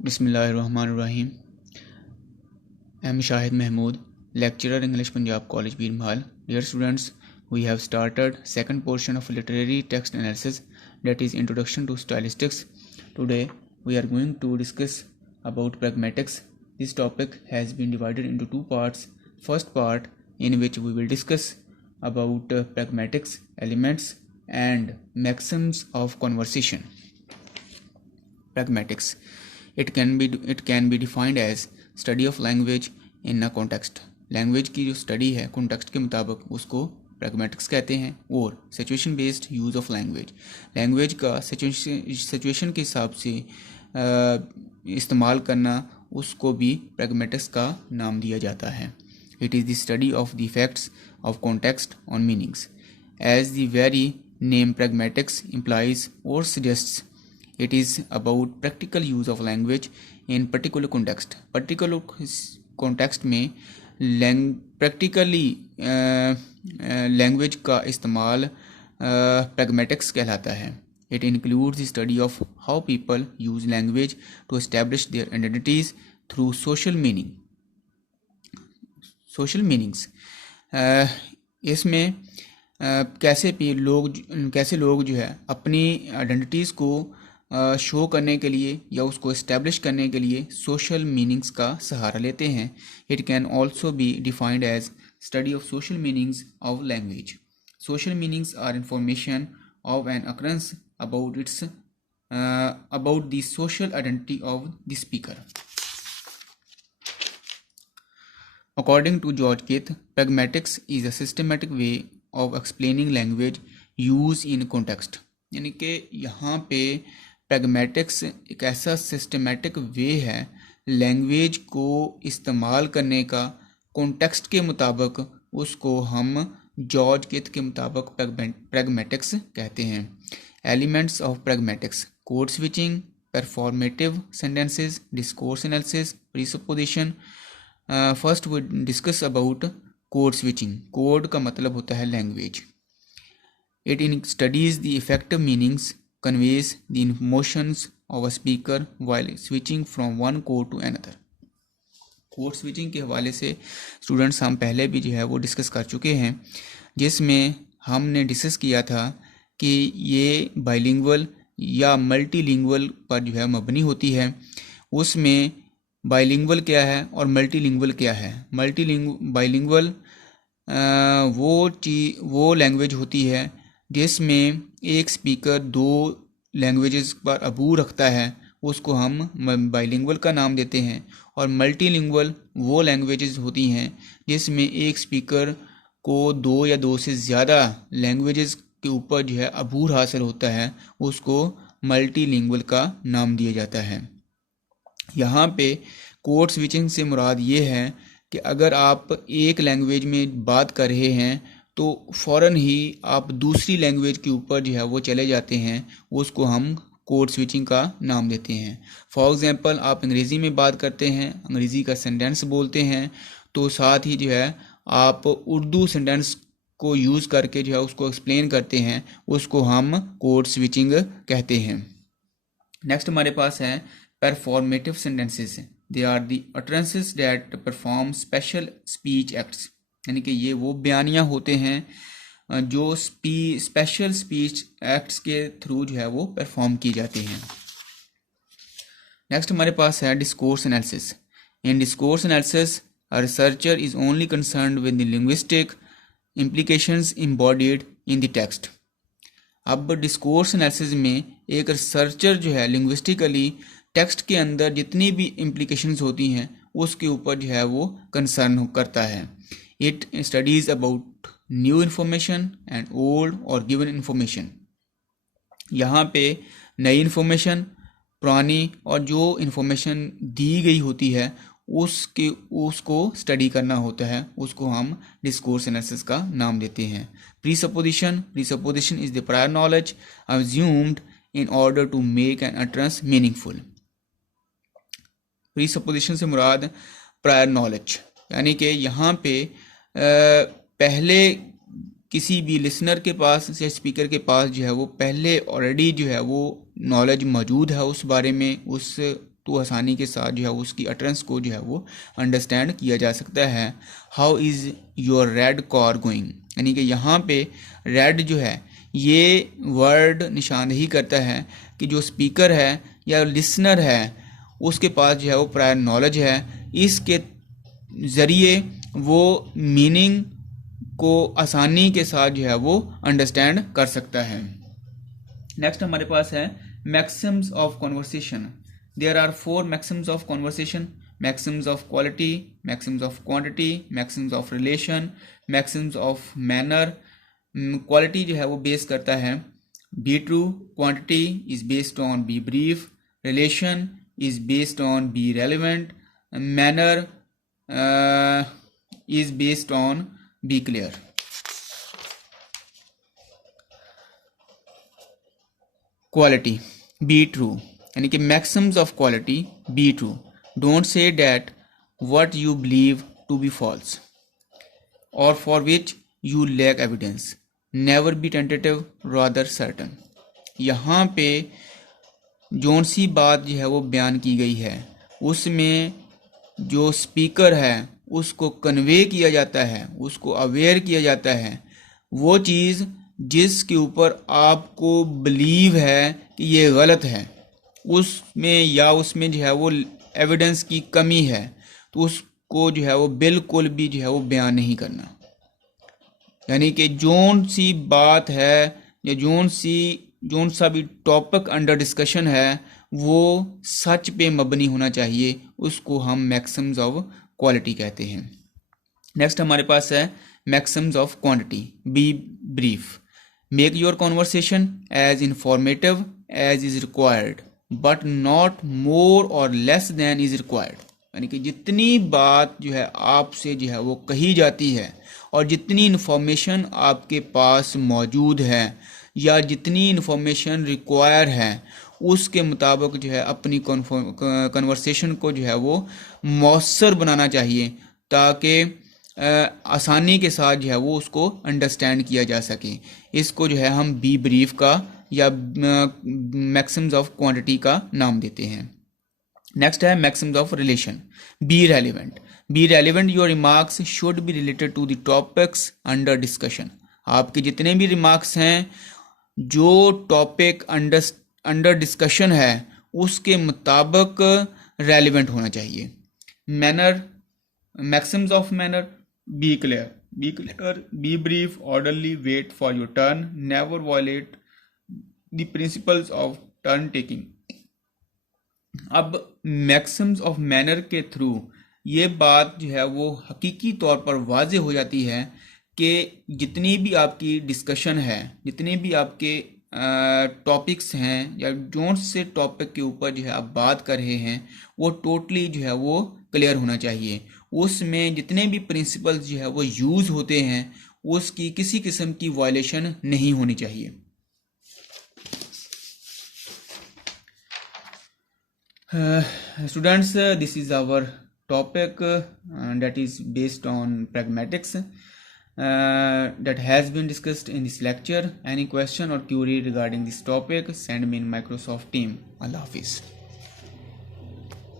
बिस्मिल्लाहिर्रहमानिर्रहीम। I'm Shahid Mahmood, lecturer English Punjab College Birmahal. Dear students, we have started second portion of literary text analysis, that is Introduction to Stylistics. Today we are going to discuss about pragmatics. This topic has been divided into two parts. First part, in which we will discuss about pragmatics, elements and maxims of conversation. Pragmatics. It can be defined as study of language in a context. Language की जो study है context के मुताबिक उसको pragmatics कहते हैं। और situation based use of language का सिचुएशन के हिसाब से इस्तेमाल करना उसको भी प्रैग्मेटिक्स का नाम दिया जाता है। It is the study of the effects of context on meanings. As the very name pragmatics implies or suggests, it is about practical use of language in particular context। particular context में practically language का इस्तेमाल pragmatics कहलाता है। It includes the study of how people use language to establish their identities through social meanings. इसमें कैसे लोग जो है अपनी आइडेंटिटीज़ को शो करने के लिए या उसको इस्टेब्लिश करने के लिए सोशल मीनिंग्स का सहारा लेते हैं। It can also be defined as study of social meanings of language. Social meanings are information of an occurrence about the social identity of the speaker. According to George Keith, pragmatics is a systematic way of explaining language use in context. यानी कि यहाँ पे pragmatics एक ऐसा systematic way है language को इस्तेमाल करने का कॉन्टेक्स्ट के मुताबिक, उसको हम जॉर्ज किथ के मुताबिक प्रैग्मेटिक्स कहते हैं। Elements of pragmatics: code switching, performative sentences, discourse analysis, presupposition. First we discuss about code switching. Code का मतलब होता है language. It studies the effective meanings, conveys the emotions of a speaker while switching from one code to another। Code switching के हवाले से students हम पहले भी जो है वो डिस्कस कर चुके हैं, जिसमें हमने डिस्कस किया था कि ये बाइलिंगुअल या मल्टीलिंगुअल पर जो है मबनी होती है। उसमें बाइलिंगुअल क्या है और मल्टीलिंगुअल क्या है। बाइलिंगुअल वो लैंग्वेज होती है जिसमें एक स्पीकर दो लैंग्वेजेस पर अबू रखता है, उसको हम बाइलिंगुअल का नाम देते हैं। और मल्टीलिंगुअल वो लैंग्वेजेस होती हैं जिसमें एक स्पीकर को दो या दो से ज़्यादा लैंग्वेजेस के ऊपर जो है अबूर हासिल होता है, उसको मल्टीलिंगुअल का नाम दिया जाता है। यहाँ पे कोड स्विचिंग से मुराद ये है कि अगर आप एक लैंग्वेज में बात कर रहे हैं तो फ़ौरन ही आप दूसरी लैंग्वेज के ऊपर जो है वो चले जाते हैं, उसको हम कोड स्विचिंग का नाम देते हैं। फॉर एग्ज़ाम्पल, आप अंग्रेज़ी में बात करते हैं, अंग्रेज़ी का सेंटेंस बोलते हैं, तो साथ ही जो है आप उर्दू सेंटेंस को यूज़ करके जो है उसको एक्सप्लेन करते हैं, उसको हम कोड स्विचिंग कहते हैं। नेक्स्ट हमारे पास है performative sentences. They are the utterances that perform special speech acts। यानी कि ये वो बयानियाँ होते हैं जो स्पेशल स्पीच एक्ट्स के थ्रू जो है वो परफॉर्म की जाती हैं। नेक्स्ट हमारे पास है discourse analysis. In discourse analysis a researcher is only concerned with the linguistic implications embodied in the text। अब डिस्कोर्स एनालिसिस में एक रिसर्चर जो है लिंग्विस्टिकली टेक्स्ट के अंदर जितनी भी इम्प्लीकेशंस होती हैं उसके ऊपर जो है वो कंसर्न करता है। It studies about new information and old और गिवन इन्फॉर्मेशन। यहाँ पे नई इन्फॉर्मेशन, पुरानी और जो इन्फॉर्मेशन दी गई होती है उसको स्टडी करना होता है, उसको हम डिस्कोर्स एनालिसिस का नाम देते हैं। Presupposition is the prior knowledge assumed in order to make an utterance meaningful. Presupposition से मुराद प्रायर नॉलेज, यानी कि यहाँ पे पहले किसी भी लिसनर के पास या स्पीकर के पास जो है वो पहले ऑलरेडी जो है वो नॉलेज मौजूद है उस बारे में, उस तो आसानी के साथ जो है उसकी अटरेंस को जो है वो अंडरस्टैंड किया जा सकता है। How is your red car going, यानी कि यहाँ पे रेड जो है ये वर्ड निशानदेही करता है कि जो स्पीकर है या लिसनर है उसके पास जो है वो प्रायर नॉलेज है, इसके ज़रिए वो मीनिंग को आसानी के साथ जो है वो अंडरस्टैंड कर सकता है। नेक्स्ट हमारे पास है maxims of conversation. There are 4 maxims of conversation: maxims of quality, maxims of quantity, maxims of relation, maxims of manner. Quality जो है वो बेस करता है be true, quantity is based on be brief, relation is based on be relevant, manner is based on be clear. Quality be true, यानी कि maxims of quality be true, don't say that what you believe to be false or for which you lack evidence, never be tentative rather certain। यहाँ पे zone सी बात जो है वो बयान की गई है उसमें जो स्पीकर है उसको कन्वे किया जाता है, उसको अवेयर किया जाता है, वो चीज़ जिसके ऊपर आपको बिलीव है कि ये गलत है उसमें या उसमें जो है वो एविडेंस की कमी है तो उसको जो है वो बिल्कुल भी जो है वो बयान नहीं करना। यानी कि जोन सी बात है या जोन सा भी टॉपिक अंडर डिस्कशन है वो सच पे मबनी होना चाहिए, उसको हम मैक्सिम्स ऑफ क्वालिटी कहते हैं। नेक्स्ट हमारे पास है maxims of quantity. Be brief, make your conversation as informative as is required but not more और लेस देन इज रिक्वायर्ड। यानी कि जितनी बात जो है आपसे जो है वो कही जाती है और जितनी इन्फॉर्मेशन आपके पास मौजूद है या जितनी इन्फॉर्मेशन रिक्वायर है उसके मुताबिक जो है अपनी कन्वर्सेशन को जो है वो मौसर बनाना चाहिए ताकि आसानी के साथ जो है वो उसको अंडरस्टैंड किया जा सके। इसको जो है हम बी ब्रीफ का या मैक्सिम्स ऑफ क्वांटिटी का नाम देते हैं। नेक्स्ट है maxims of relation. Be relevant, be relevant your remarks should be related to the topics under discussion. आपके जितने भी रिमार्क्स हैं जो टॉपिक अंडर डिस्कशन है उसके मुताबिक रेलिवेंट होना चाहिए। Manner, maxims of manner, be clear, be brief, orderly, wait for your turn, never violate the principles of turn taking. अब मैक्सिम्स ऑफ मैनर के थ्रू ये बात जो है वो हकीकी तौर पर वाज़ेह हो जाती है कि जितनी भी आपकी डिस्कशन है, जितने भी आपके टॉपिक्स हैं या जोन से टॉपिक के ऊपर जो है आप बात कर रहे हैं वो टोटली जो है वो क्लियर होना चाहिए। उसमें जितने भी प्रिंसिपल्स जो है वो यूज़ होते हैं उसकी किसी किस्म की वायलेशन नहीं होनी चाहिए। Students, this is our topic that is based on pragmatics that has been discussed in this lecture. Any question or query regarding this topic, send me in Microsoft Team. Allah Hafiz.